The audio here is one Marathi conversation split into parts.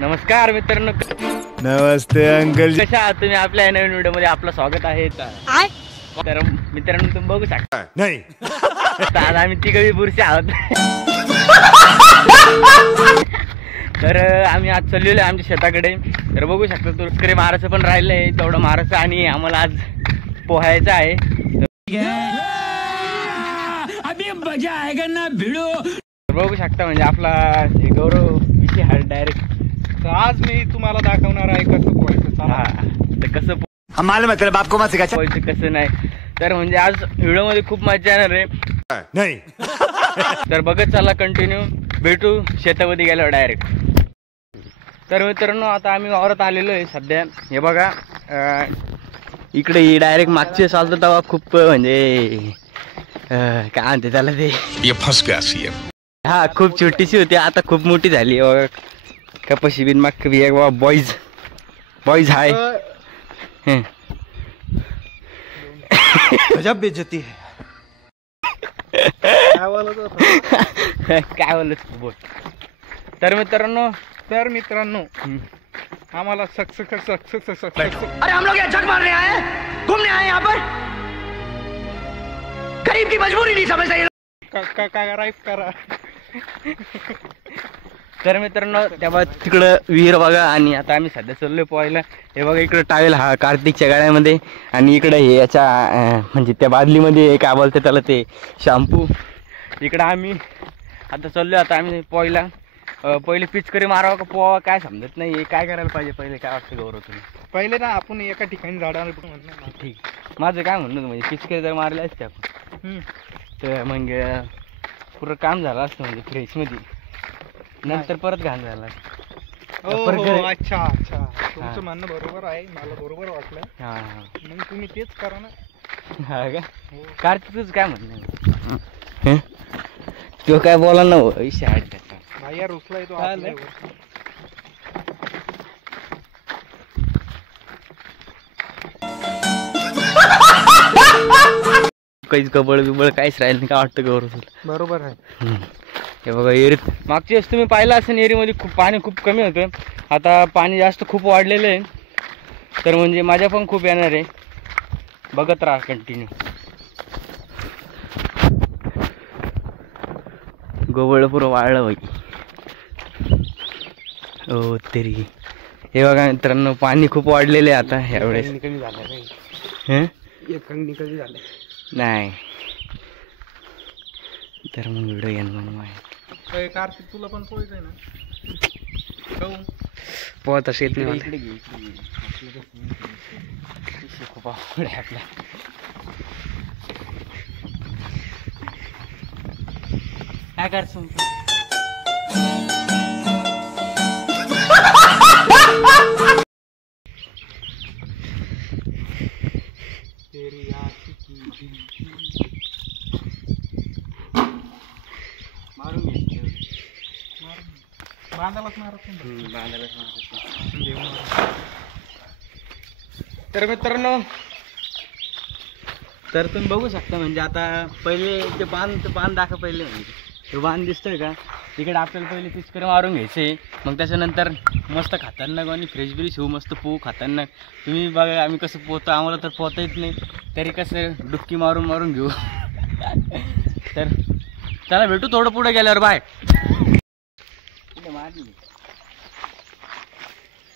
नमस्कार मित्रांनो. नमस्ते अंकल जी. कशा आहात तुम्ही? आपल्या नवीन व्हिडिओ मध्ये आपलं स्वागत आहे. तर मित्रांनो तुम्ही बघू शकता नाही आज आम्ही तिघही पुरुष आहोत. तर आम्ही आज चाललेलो आहे आमच्या शेताकडे. तर बघू शकता तुरकरे मारायचं पण राहिलंय तेवढं मारायचं आणि आम्हाला आज पोहायचं आहे. अभी मजा आएगा ना भिडो. बघू शकता म्हणजे आपला गौरव विषय हा डायरेक्ट. तर आज मी तुम्हाला दाखवणार आहे कसं पोहायचं. तर कसं हमारे मतलब आपको मत सिखा. पोहायचं कसं नाही. तर म्हणजे आज व्हिडिओ मध्ये खूप मजा येणार आहे. नाही तर बघत चालला कंटिन्यू. भेटू शेतामध्ये गेल्यावर डायरेक्ट. तर मित्रांनो आता आम्ही वावरात आलेलो आहे सध्या. हे बघा इकडे डायरेक्ट मागचे चालतो तेव्हा खूप म्हणजे काय म्हणते त्याला ते हा खूप छोटीशी होती आता खूप मोठी झाली. कपाशी बिन माग बॉईज बॉईज हाय. गजब बेइज्जती है. काय बोलत बोल. तर मित्रांनो आम्हाला अरे हम लोग यहाँ जग मारने आए हैं, घूमने आए हैं यहाँ पर. गरीब की मजबूरी नहीं समझते ये करा. तर मित्रांनो तेव्हा तिकडं विहीर बघा आणि आता आम्ही सध्या चाललोय पोहायला. हे बघा इकडं टावेल हा कार्तिकच्या गाड्यामध्ये आणि इकडं हे याच्या म्हणजे त्या बादलीमध्ये काय बोलते त्याला ते शॅम्पू. इकडं आम्ही आता चाललोय. आता आम्ही पोहायला पहिले पिचकरी मारावं का पोहावं काय समजत नाही. काय करायला पाहिजे पहिले काय वाटतं गौरव तुम्ही? पहिले ना आपण एका ठिकाणी झाडावर म्हणलं. ठीक माझं काय म्हणणं म्हणजे पिचकरी जर मारले असते आपण तर मग पुरं काम झालं असतं म्हणजे फ्रेशमध्ये. नंतर परत घाण झाला. अच्छा तुमचं म्हणणं बरोबर आहे. मला बरोबर वाटलं. मग तुम्ही तेच करा ना. हा का कार्तिक तुझं काय म्हणणं? तो काय बोला ना विषय आहे त्याचा. भाई यार रुसलाय तो. काहीच कबळ बिबळ काहीच राहील नाही. काय वाटतं गौरव तुला? बरोबर आहे. हे बघा एरीत मागच्या वेळेस तुम्ही पाहिलं असेल एरीमध्ये खूप पाणी खूप कमी होतं. आता पाणी जास्त खूप वाढलेलं आहे. तर म्हणजे मजा पण खूप येणार आहे. बघत राहा कंटिन्यू. गोवळ पुरं वाळलं बाई. हो तरी हे बघा मित्रांनो पाणी खूप वाढलेलं आहे आता यावेळेस. कमी झालं झालं नाही तर मग व्हिडिओ येईन मग कार्तिक तुला पण पोहायचं आहे ना. पोहत असेल नाही खूप आवड आहे आपल्या. काय करतो मारून बांधालाच मारत. तर मित्रांनो तर तुम्ही बघू शकता म्हणजे आता पहिले ते बांध दाखवा. पहिले म्हणजे तो बांध दिसतोय का तिकडे आपल्याला पहिले पिचकरी मारून घ्यायचे. मग त्याच्यानंतर मस्त खतरनाक आणि फ्रेश ब्रिश होऊ मस्त पोहू खतरनाक. तुम्ही बघा आम्ही कसं पोहतो. आम्हाला तर पोहता येत नाही तरी कसं डुबकी मारून घेऊ. तर चला भेटू थोडं पुढे गेल्यावर. बाय.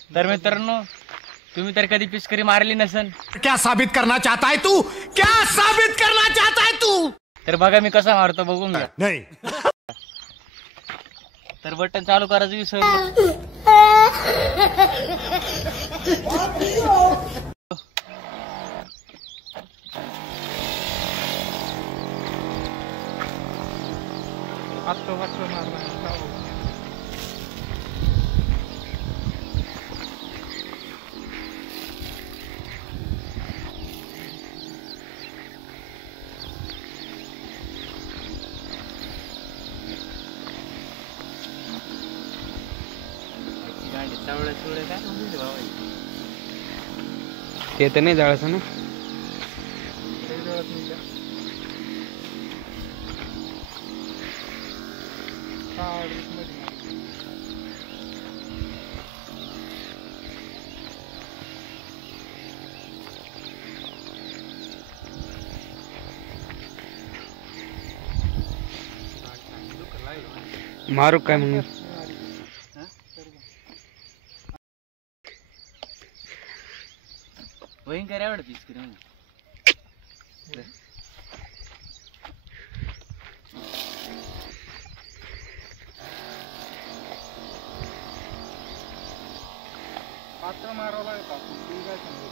तर मित्रांनो तुम्ही तर कधी पिचकरी मारली नसेल. क्या साबित करना चाहता है तू? क्या साबित करना चाहता है तू? तर बघा मी कसा मारतो बघून घ्या. नहीं तर बटन चालू करायचं विसरलो. ते तर नाही जाळायचं ना. मारू काय मग? भयंकर एवढं पीस करून पात्र मारावं लागेल कापून, तू काय सांगतो?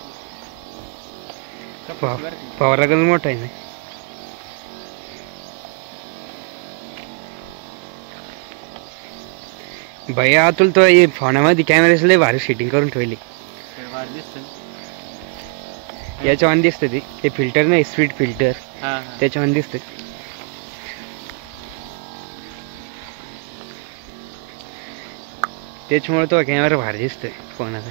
फवारा गण मोठा आहे ना. भैया अतुल तो फोनामध्ये कॅमेऱ्याच लय भारी सेटिंग करून ठेवली. याच्यावर दिसतं ते फिल्टर नाही, स्पीड फिल्टर त्याच्यावर दिसतं. त्याच्यामुळे तो कॅमेरा भारी दिसतोय फोनाचा.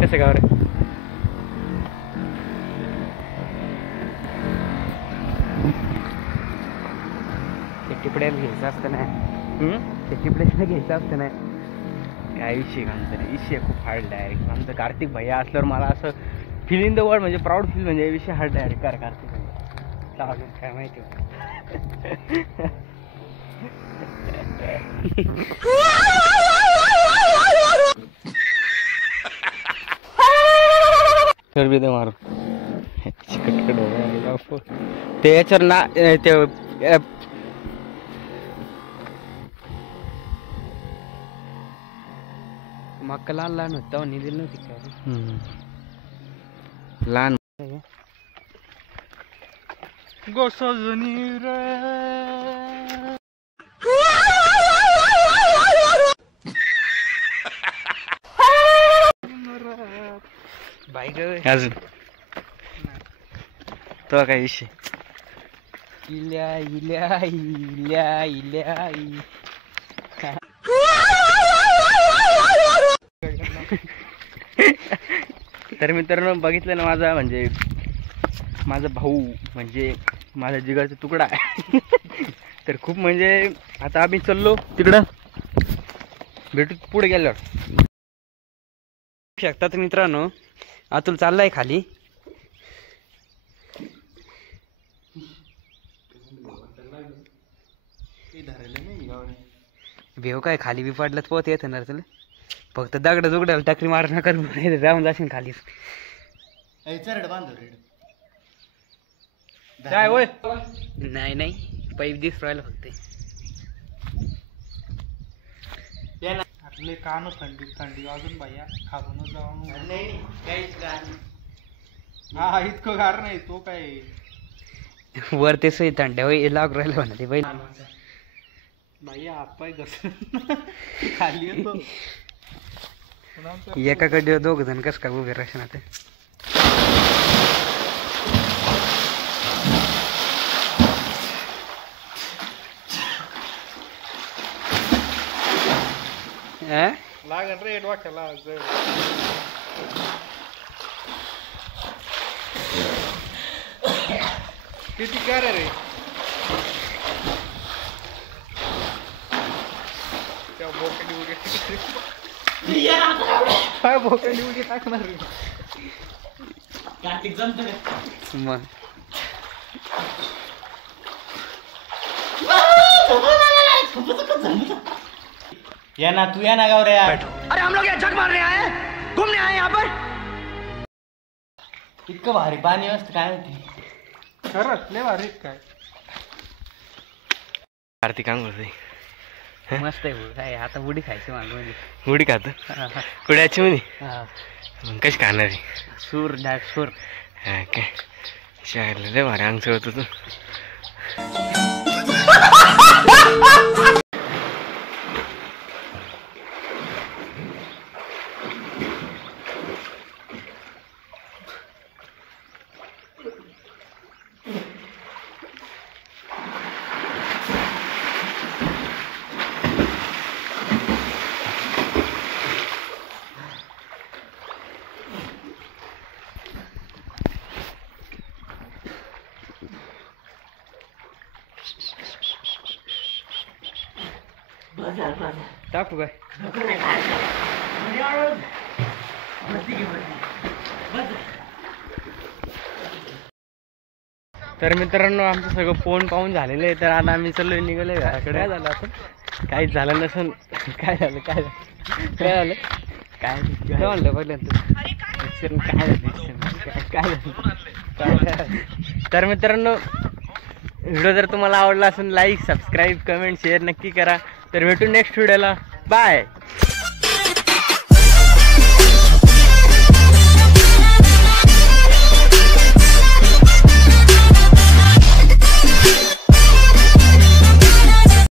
कसं गाव रे? टिपड्याला घ्यायचं असतं ना, ते टिपड्याला घ्यायचं असतं ना. काय विषय आमचा रे, विषय खूप हार्ड डायरेक्ट. आमचं कार्तिक भैया असल्यावर मला असं फील इन द वर्ल्ड म्हणजे प्राऊड फील, म्हणजे विषय हार्ड डायरेक्ट. कार्तिक भैया अजून काय माहिती. तर बी मारू ते याच्यावर ना ते मक्का लहान लहान होता, दिली नव्हती काय लहान. गोसजनी रे बाईक अजून तो काय विषय. इल्या इल्या इल्या इल्या तर मित्रांनो बघितलं ना, माझा भाऊ म्हणजे माझा जिगरचा तुकडा तर खूप म्हणजे आता आम्ही चाललो तिकडं, भेटू पुढे गेल्यावर. शकतात मित्रांनो, अतुल चाललाय खाली. भेव काय खाली बी पडलं पोत येत ना तुला. फक्त दगड दुगड्याला टकरी मार नका, जाऊन जाशील खाली. काय होय नाही नाही, पाईप दिस राहिला फक्त. आपले कान थंडी थंडी वाजून भैया खालूनच जाऊन. हा इतकं गार नाही तो काय वर ते सही थंड्या लाग राहिलं म्हणा ते बैल. भैया हातपाय घस खाली येतो. एकाकडे दोघ जण कस काय उभे राहशील आता. लागन रे डोक्याला. किती गार रे त्या बोकडी उडी काय बोकडी उडी टाकणार रे. कार्तिक जमत मग या ना, तू या ना गाव रे. अरे हम लोग यहाँ जग मारने आए हैं, घूमने आए हैं यहाँ पर. इतकं भारी पाणी असतं काय माहिती. खरंच लय भारी काय. कार्तिक अंघोळ मस्त आहे काय. आता उडी खायची मागून उडी खात कुड्याची म्हणे कशी खाणार आहे. सूर डाक सूर. हा काय शाळेला लय भारी अंग होत तू. टाकू काय तर मित्रांनो आमचं सगळं पोहून पाहून झालेलं आहे. तर आता आम्ही चाललोय निघालोय घराकडे. काय झालं आपण काहीच झालं नसून काय झालं काय झालं काय झालं काय काय म्हणलं पहिल्यांदा काय झालं. तर मित्रांनो व्हिडिओ जर तुम्हाला आवडला असेल लाईक सबस्क्राईब कमेंट शेअर नक्की करा. तर भेटू नेक्स्ट व्हिडिओला. बाय.